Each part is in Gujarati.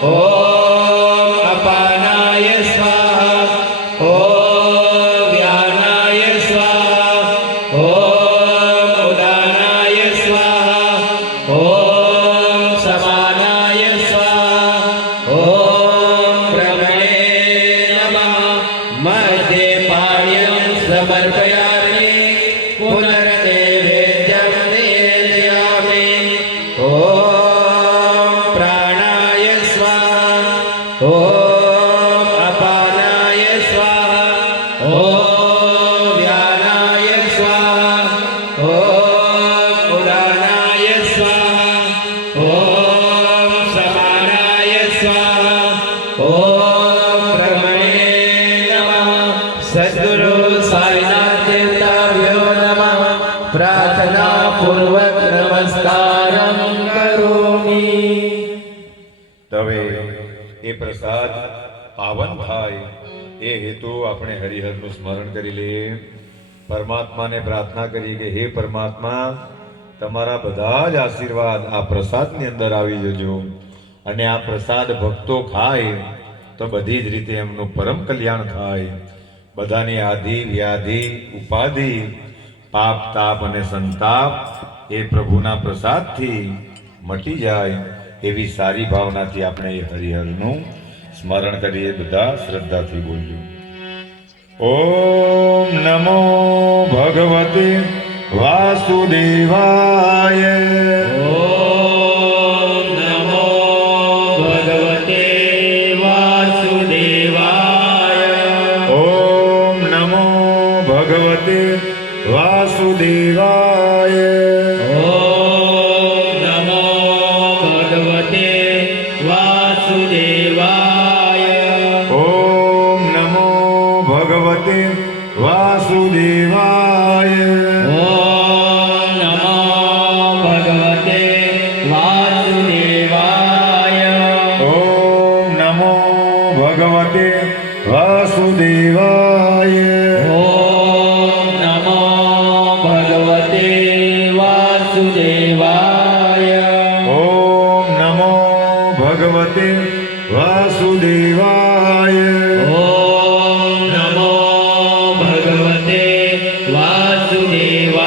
ओम अपानाय स्वाहा। ओम व्यानाय स्वाहा। ओम उदानाय स्वाहा। ओम समानाय स्वाहा। ओम ब्रह्मणे नमः। मध्ये पाण्यं समर्पयामि। पुनर्नैवेद्यं निवेदयामि। ओम प्राणाय स्वाहा। ओम अपानाय स्वाहा। ओम व्यानाय स्वाहा। ओम उदानाय स्वाहा। ओम समानाय स्वाहा। ओम ब्रह्मणे नमः। सद्गुरु साईनाथ देवताभ्यो नमः। प्रार्थना पूर्वक नमस्कारं करोमि। तवे ए प्रसाद पावन थाय ए हेतु આપણે હરિહરનું સ્મરણ કરી લઈએ। પરમાત્માને પ્રાર્થના કરી કે હે પરમાત્મા, તમારા બધા જ આશીર્વાદ આ પ્રસાદની અંદર આવી જજો અને આ પ્રસાદ ભક્તો ખાય તો બધી જ રીતે એમનું પરમ કલ્યાણ થાય। બધાની આધિ વ્યાધિ ઉપાધિ પાપ તાપ અને સંતાપ એ પ્રભુના પ્રસાદથી મટી જાય એવી સારી ભાવનાથી આપણે એ હરિહરનું સ્મરણ કરીએ। બધા શ્રદ્ધાથી બોલજો। ઓમ નમો ભગવતે વાસુદેવાય। ओम नमो भगवते वासुदेवाय। ઓમ નમો ભગવતે વાસુદેવાય। ओम नमो भगवते वासुदेवाय। ઓમ નમો ભગવતે વાસુદેવાય। ओम नमो भगवते वासुदेवाय। ઓમ નમો ભગવતે વાસુદેવાય। ओम नमो भगवते वासुदेवाय। ઓમ નમો ભગવતે વાસુદેવાય। ओम नमो भगवते वासुदेवाय।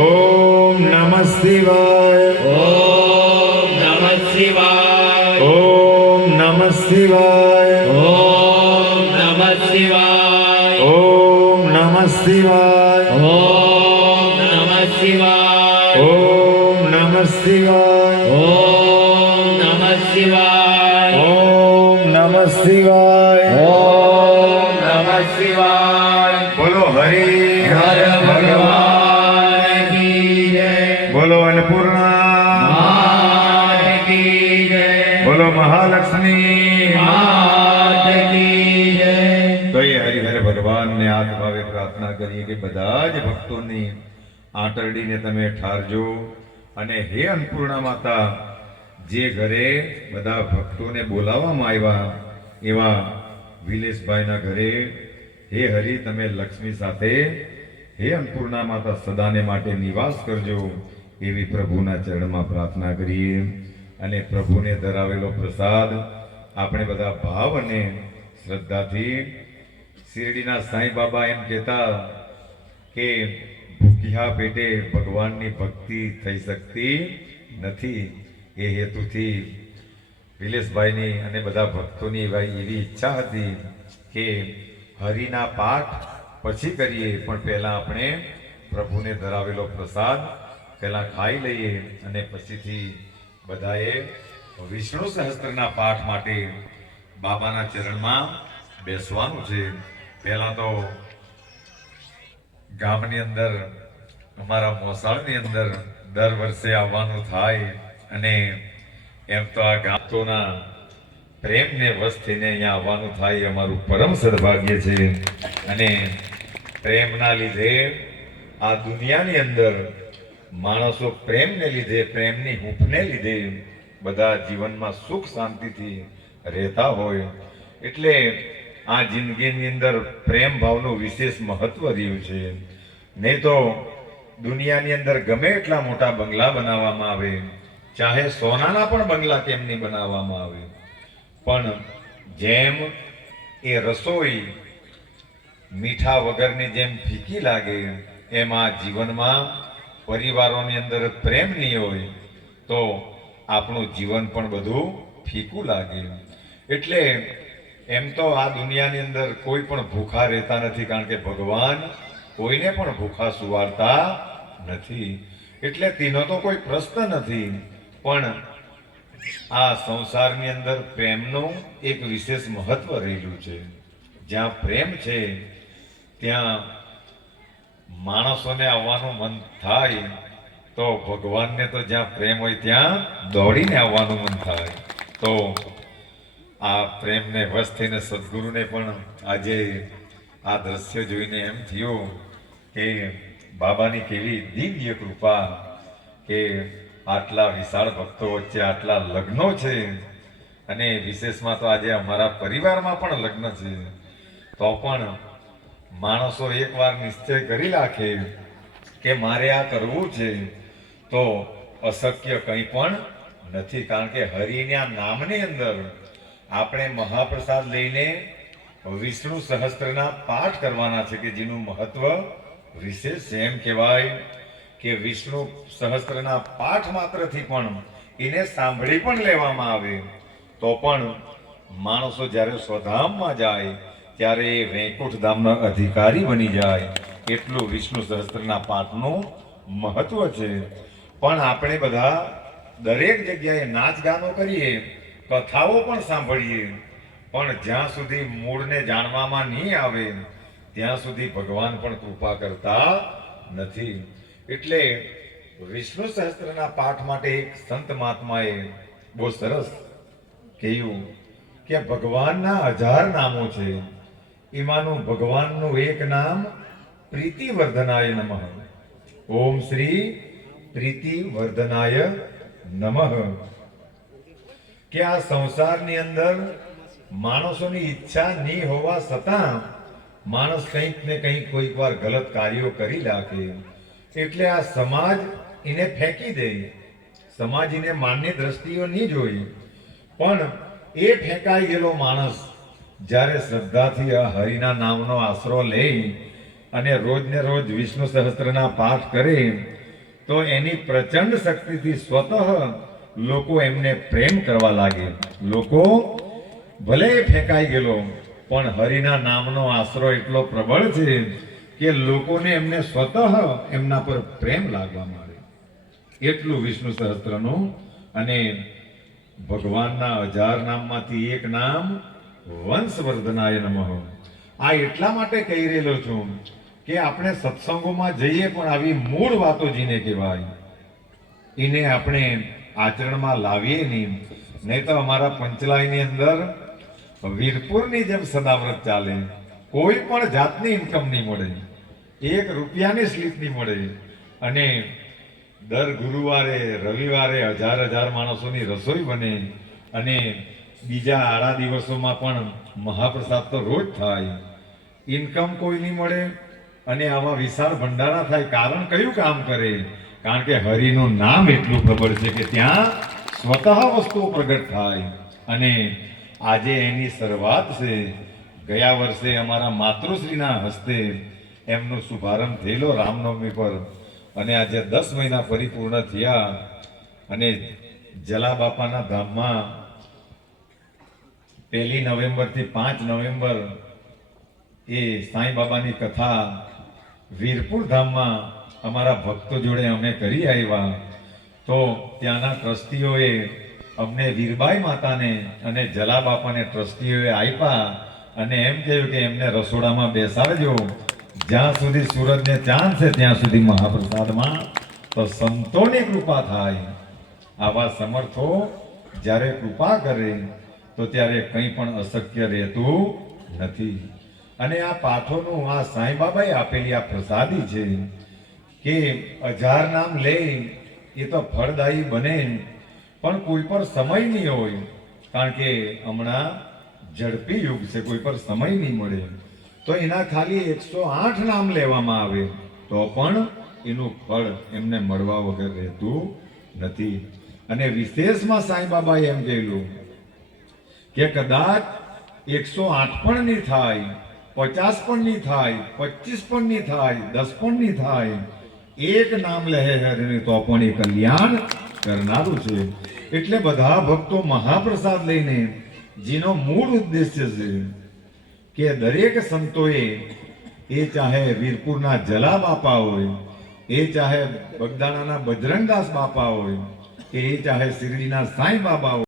ઓમ નમઃ શિવાય। ओम नमः शिवाय। ઓમ નમઃ શિવાય। ओम नमः शिवाय। ઓમ નમઃ શિવાય। ओम नमः शिवाय। ઓમ નમઃ શિવાય। ओम नमः शिवाय। ઓમ નમઃ શિવાય। ओम नमः शिवाय। બોલો હરિ हर भगवान की जय। બોલો અન્નપૂર્ણા। मात की जय। બોલો મહાલક્ષ્મી। मात की जय। તો એ હરિહર ભગવાનને આત્માવે પ્રાર્થના કરીએ કે બધા જ ભક્તોની આંતરડીને તમે ઠારજો અને હે અન્નપૂર્ણા માતા, જે ઘરે બધા ભક્તોને બોલાવવામાં આવ્યા એવા વિલેશભાઈના ઘરે હે હરિ તમે લક્ષ્મી સાથે હે અન્નપૂર્ણા માતા સદાને માટે નિવાસ કરજો એવી પ્રભુના ચરણમાં પ્રાર્થના કરીએ। અને પ્રભુને ધરાવેલો પ્રસાદ આપણે બધા ભાવ અને શ્રદ્ધાથી શિરડીના સાંઈ બાબા એમ કહેતા કે ભૂખ્યા પેટે ભગવાનની ભક્તિ થઈ શકતી નથી। એ હેતુથી વિલેશભાઈની અને બધા ભક્તોની એવી ઈચ્છા હતી કે હરિના પાઠ પછી કરીએ પણ પહેલા આપણે પ્રભુને ધરાવેલો પ્રસાદ પહેલા ખાઈ લઈએ અને પછીથી બધાએ વિષ્ણુ સહસ્ત્રના પાઠ માટે બાબાના ચરણમાં બેસવાનું છે। પહેલા તો ગામની અંદર અમારા મોસાળની અંદર દર વર્ષે આવવાનું થાય અને એમ તો આ ગામતોના પ્રેમને વશ થઈને અહીંયા આવવાનું થાય અમારું પરમ સદભાગ્ય છે। અને પ્રેમના લીધે આ દુનિયાની અંદર માણસો પ્રેમને લીધે પ્રેમની હૂંફને લીધે બધા જીવનમાં સુખ શાંતિથી રહેતા હોય એટલે આ જિંદગીની અંદર પ્રેમ ભાવનું વિશેષ મહત્વ રહ્યું છે। નહીં તો દુનિયાની અંદર ગમે એટલા મોટા બંગલા બનાવવામાં આવે, ચાહે સોનાના પણ બંગલા કેમ નહીં બનાવવામાં આવે, પણ જેમ એ રસોઈ મીઠા વગરની જેમ ફીકી લાગે, એમ આ જીવનમાં પરિવારોની અંદર પ્રેમ નહીં હોય તો આપણું જીવન પણ બધું ફીકું લાગે. એટલે એમ તો આ દુનિયાની અંદર કોઈ પણ ભૂખા રહેતા નથી, કારણ કે ભગવાન કોઈને પણ ભૂખા સુવાડતા નથી. એટલે તેનો તો કોઈ પ્રશ્ન નથી. પણ આ સંસારની અંદર પ્રેમનું એક વિશેષ મહત્વ રહેલું છે. જ્યાં પ્રેમ છે ત્યાં માણસોને આવવાનું મન થાય, તો ભગવાનને તો જ્યાં પ્રેમ હોય ત્યાં દોડીને આવવાનું મન થાય. તો આ પ્રેમને વશ થઈને સદગુરુને પણ આજે આ દ્રશ્ય જોઈને એમ થયું કે બાબાની કેવી દિવ્ય કૃપા કે આટલા વિશાળ ભક્તો વચ્ચે આટલા લગ્નો છે, અને વિશેષમાં તો આજે અમારા પરિવારમાં પણ લગ્ન છે. તો પણ માણસો એકવાર નિશ્ચય કરી રાખે કે મારે આ કરવું છે તો અશક્ય કંઈ પણ નથી. કારણ કે હરિના નામની અંદર આપણે મહાપ્રસાદ લઈને વિષ્ણુ સહસ્ત્રના પાઠ કરવાના છે, કે જેનું મહત્વ વિશેષ છે. એમ કહેવાય કે વિષ્ણુ સહસ્ત્રના પાઠ માત્રથી પણ એને સાંભળી પણ લેવામાં આવે તો પણ માણસો જ્યારે સ્વધામમાં જાય ત્યારે એ વૈકુંઠ ધામના અધિકારી બની જાય. એટલું વિષ્ણુ સહસ્ત્રના પાઠનું મહત્વ છે. પણ આપણે બધા દરેક જગ્યાએ નાચ ગાનો કરીએ, કથાઓ પણ સાંભળીએ, પણ જ્યાં સુધી મૂળને જાણવામાં નહીં આવે ત્યાં સુધી ભગવાન પણ કૃપા કરતા નથી. એટલે વિષ્ણુ સહસ્ત્રના પાઠ માટે એક સંત મહાત્માએ બહુ સરસ કહ્યું કે ભગવાનના 1000 નામો છે, એમાંનું ભગવાનનું એક નામ પ્રીતિવર્ધનાય નમઃ. ઓમ શ્રી પ્રીતિવર્ધનાય નમઃ. કે આ સંસારની અંદર માણસોની ઈચ્છા નહીં હોવા છતાં માણસ કંઈક ને કંઈક કોઈક વાર ગલત કાર્યો કરી નાખે, એટલે આ સમાજ એને ફેંકી દે. સમાજ એને માનની દ્રષ્ટિઓ નહીં જોઈ, પણ એ ફેંકાઈ ગયેલો માણસ જ્યારે શ્રદ્ધાથી આ હરિના નામનો આશરો લે અને રોજ ને રોજ વિષ્ણુ સહસ્ત્રના પાઠ કરે તો એની પ્રચંડ શક્તિથી સ્વતઃ લોકો એમને પ્રેમ કરવા લાગે. લોકો ભલે ફેંકાઈ ગયેલો પણ હરિના નામનો આશરો એટલો પ્રબળ છે કે લોકોને એમને સ્વતઃ એમના પર પ્રેમ લાગવા માંડે. એટલું વિષ્ણુ સહસ્ત્રનું. અને ભગવાનના 1000 નામમાંથી એક નામ વંશવર્ધનાય નમઃ. આ એટલા માટે કહી રહેલો છું કે આપણે સત્સંગોમાં જઈએ પણ આવી મૂળ વાતો જેને કહેવાય એને આપણે આચરણમાં લાવીએ નહીં તો અમારા પંચલાઈની અંદર વીરપુરની જેમ સદાવ્રત ચાલે. કોઈ પણ જાતની ઇન્કમ નહીં મળે, 1 રૂપિયાની સ્લીપ નહીં મળે, અને દર ગુરુવારે રવિવારે 1000 માણસોની રસોઈ બને, અને બીજા આડા દિવસોમાં પણ મહાપ્રસાદ તો રોજ થાય. ઇન્કમ કોઈ નહીં મળે અને આવા વિશાળ ભંડારા થાય. કારણ કયું કામ કરે? કારણ કે હરિનું નામ એટલું પ્રબળ છે કે ત્યાં સ્વતઃ વસ્તુઓ પ્રગટ થાય. અને આજે એની શરૂઆત છે. ગયા વર્ષે અમારા માતૃશ્રીના હસ્તે એમનો શુભારંભ થયેલો રામનવમી પર, અને આજે 10 મહિના પરિપૂર્ણ થયા. અને જલાબાપાના ધામમાં 1 નવેમ્બરથી 5 નવેમ્બર એ સાંઈ બાબાની કથા વીરપુર ધામમાં અમારા ભક્તો જોડે અમે કરી આવ્યા. તો ત્યાંના ટ્રસ્ટીઓએ અમને વીરબાઈ માતાને અને જલાબાપાને ટ્રસ્ટીઓએ આપ્યા અને એમ કહ્યું કે એમને રસોડામાં બેસાડજો, જ્યાં સુધી સૂરજને ચાંદ છે ત્યાં સુધી મહાપ્રસાદમાં, તો સંતોની કૃપા થાય. આવા સમર્થો જ્યારે કૃપા કરે તો ત્યારે કંઈ પણ અશક્ય રહેતું નથી. અને આ પાઠોનું આ સાંઈ બાબાએ આપેલી આ પ્રસાદી છે કે 1000 નામ લે એ તો ફળદાયી બને, પણ કોઈ પર સમય નહીં હોય. કારણ કે હમણાં ઝડપી યુગ છે, કોઈ પર સમય નહીં મળે. તો એના ખાલી 108 નામ લેવામાં આવે તો પણ એનું ફળ એમને મળવા વગર રહેતું નથી. અને વિશેષમાં સાંઈ બાબાએ એમ કહેલું કે કદાચ 108 પણ નહીં થાય, 50 પણ નહીં થાય, 25 પણ નહીં થાય, 10 પણ નહીં થાય, એક નામ લહે હરિનું તો પણ એ કલ્યાણ કરનારું છે. એટલે બધા ભક્તો મહાપ્રસાદ લઈને જેનો મૂળ ઉદ્દેશ્ય છે કે દરેક સંતોએ, એ ચાહે વીરપુરના જલા બાપા હોય, એ ચાહે બગદાણાના બજરંગદાસ બાપા હોય, કે એ ચાહે શિરડીના સાંઈ બાબા હોય,